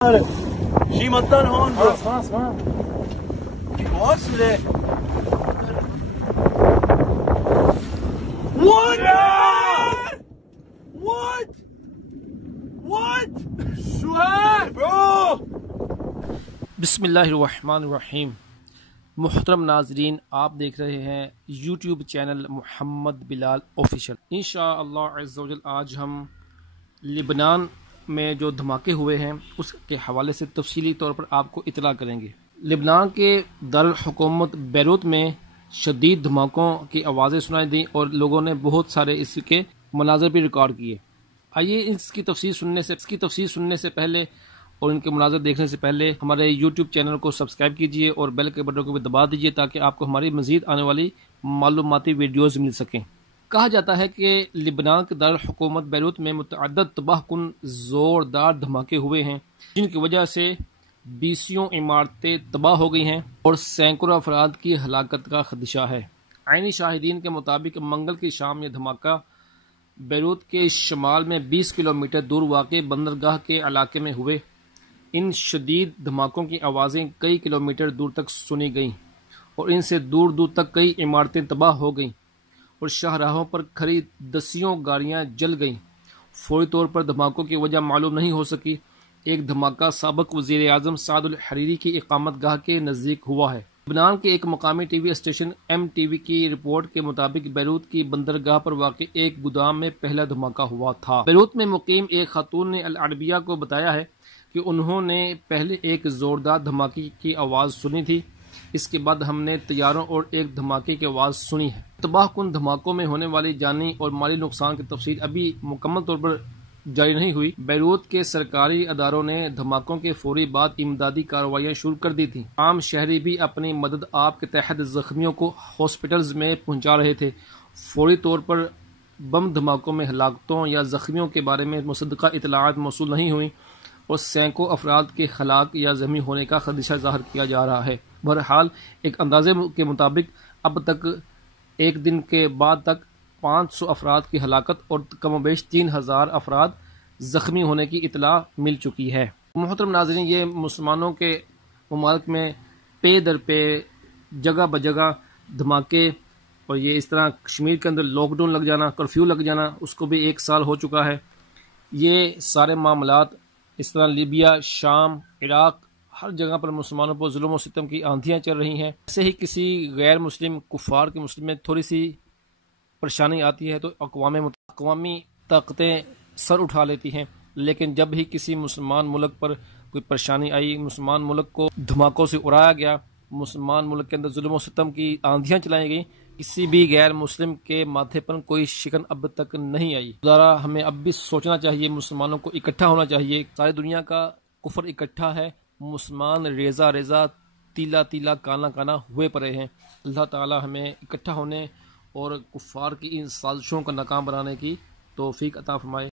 شي مطر هون خلاص ما واصلة. What? What? What? Show هاد bro؟ बिस्मिल्लाहिर्रहमानिर्रहीम। मुहतरम नाजरीन, आप देख रहे हैं YouTube channel Mohammad Bilal official. इंशाअल्लाह अज़्ज़ा वजल आज हम लिबनान में जो धमाके हुए हैं उसके हवाले से तफसीली तौर पर आपको इतला करेंगे। लिबनान के दारुल हुकूमत बैरूत में शदीद धमाकों की आवाज़ें सुनाई दी और लोगों ने बहुत सारे इसके मनाज़र भी रिकॉर्ड किए। आइए इसकी तफसील सुनने से पहले और इनके मुनाज़र देखने से पहले हमारे YouTube चैनल को सब्सक्राइब कीजिए और बेल के बटन को भी दबा दीजिए ताकि आपको हमारी मज़ीद आने वाली मालूमाती वीडियोज़ मिल सकें। कहा जाता है कि लिबनान के दारुल हुकूमत बैरूत में मुतअद्दिद तबाहकुन ज़ोरदार धमाके हुए हैं जिनकी वजह से 20 इमारतें तबाह हो गई हैं और सैकड़ों अफराद की हलाकत का खदशा है। आइनी शाहिदीन के मुताबिक मंगल की शाम यह धमाका बैरूत के शमाल में 20 किलोमीटर दूर वाक़ बंदरगाह के इलाके में हुए। इन शदीद धमाकों की आवाज़ें कई किलोमीटर दूर तक सुनी गईं और इनसे दूर दूर तक कई इमारतें तबाह हो गईं और शाहराहों पर खड़ी दसियों गाड़ियां जल गईं। फौरी तौर पर धमाकों की वजह मालूम नहीं हो सकी। एक धमाका साबिक़ वज़ीर आज़म साद अल हरीरी की इक़ामत गाह के नज़दीक हुआ है। लिबनान के एक मकामी टीवी स्टेशन MTV की रिपोर्ट के मुताबिक बैरूत की बंदरगाह पर वाक़ एक गोदाम में पहला धमाका हुआ था। बैरूत में मुकीम एक खातून ने अल अरबिया को बताया है कि उन्होंने पहले एक ज़ोरदार धमाके की आवाज़ सुनी थी, इसके बाद हमने तैयारों और एक धमाके की आवाज़ सुनी है। तबाहकुन धमाकों में होने वाली जानी और माली नुकसान की तफसील अभी मुकम्मल तौर पर जारी नहीं हुई। बैरूत के सरकारी अदारों ने धमाकों के फौरी बाद इमदादी कार्रवाइयाँ शुरू कर दी थी। आम शहरी भी अपनी मदद आप के तहत जख्मियों को हॉस्पिटल्स में पहुँचा रहे थे। फौरी तौर पर बम धमाकों में हलाकतों या जख्मियों के बारे में मुसद्दक़ा इतलात मौसूल नहीं हुई और सैकड़ों अफराद के हलाक या ज़ख्मी होने का खदशा ज़ाहिर किया जा रहा है। बहरहाल एक अंदाजे के मुताबिक अब तक एक दिन के बाद तक 500 अफराद की हलाकत और कमोबेश 3000 अफराद ज़ख्मी होने की इतला मिल चुकी है। मोहतरम नाज़रीन, ये मुसलमानों के ममालिक में पे दर पे जगह ब जगह धमाके और ये इस तरह कश्मीर के अंदर लॉकडाउन लग जाना, कर्फ्यू लग जाना, उसको भी 1 साल हो चुका है। ये सारे मामलात इस तरह लीबिया, शाम, इराक, हर जगह पर मुसलमानों पर जुल्म और सितम की आंधियाँ चल रही हैं। ऐसे ही किसी गैर मुस्लिम कुफ़ार के मुस्लिम में थोड़ी सी परेशानी आती है तो अक़वामी ताकतें सर उठा लेती हैं, लेकिन जब भी किसी मुसलमान मुल्क पर कोई परेशानी आई, मुसलमान मुल्क को धमाकों से उड़ाया गया, मुसलमान मुल्क के अंदर जुल्म और सितम की आंधियाँ चलाई गई, किसी भी गैर मुस्लिम के माथे पर कोई शिकन अब तक नहीं आई। ज़रा हमें अब भी सोचना चाहिए, मुसलमानों को इकट्ठा होना चाहिए। सारी दुनिया का कुफर इकट्ठा है, मुसलमान रेजा रेजा, तीला तीला, काना काना हुए पड़े हैं। अल्लाह ताला हमें इकट्ठा होने और कुफार की इन साजिशों को नाकाम बनाने की तौफीक अता फरमाए।